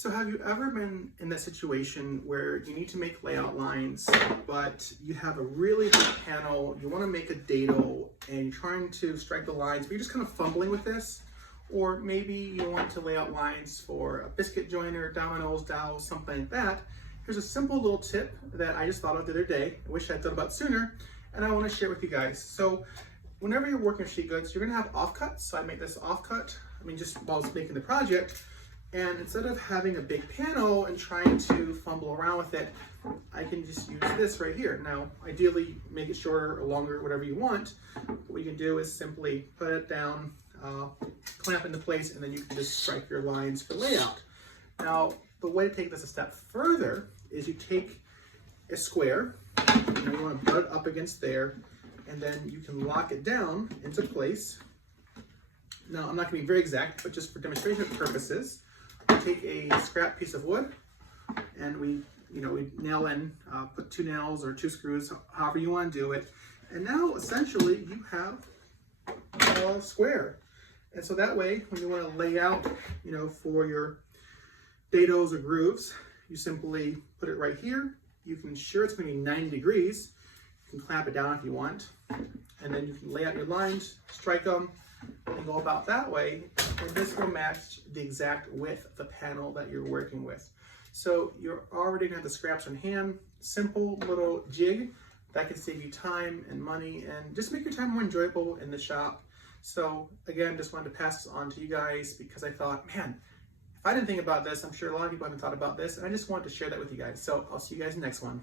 So have you ever been in that situation where you need to make layout lines, but you have a really big panel, you want to make a dado, and you're trying to strike the lines, but you're just kind of fumbling with this? Or maybe you want to lay out lines for a biscuit joiner, dominoes, dowels, something like that. Here's a simple little tip that I just thought of the other day. I wish I'd thought about sooner, and I want to share with you guys. So whenever you're working with sheet goods, you're going to have offcuts. So I make this offcut, just while I was making the project. And instead of having a big panel and trying to fumble around with it, I can just use this right here. Now, ideally, make it shorter or longer, whatever you want. What you can do is simply put it down, clamp into place, and then you can just strike your lines for layout. Now, the way to take this a step further is you take a square, and you want to butt it up against there, and then you can lock it down into place. Now, I'm not going to be very exact, but just for demonstration purposes, take a scrap piece of wood, and we nail in, put 2 nails or 2 screws, however you want to do it. And now essentially you have a square. And so that way, when you want to lay out, for your dados or grooves, you simply put it right here. You can ensure it's going to be 90 degrees. You can clamp it down if you want. And then you can lay out your lines, strike them, and go about that way, and this will match the exact width of the panel that you're working with. So you're already gonna have the scraps on hand, simple little jig that can save you time and money and just make your time more enjoyable in the shop. So again, just wanted to pass this on to you guys because I thought, man, if I didn't think about this, I'm sure a lot of people haven't thought about this, and I just wanted to share that with you guys. So I'll see you guys in the next one.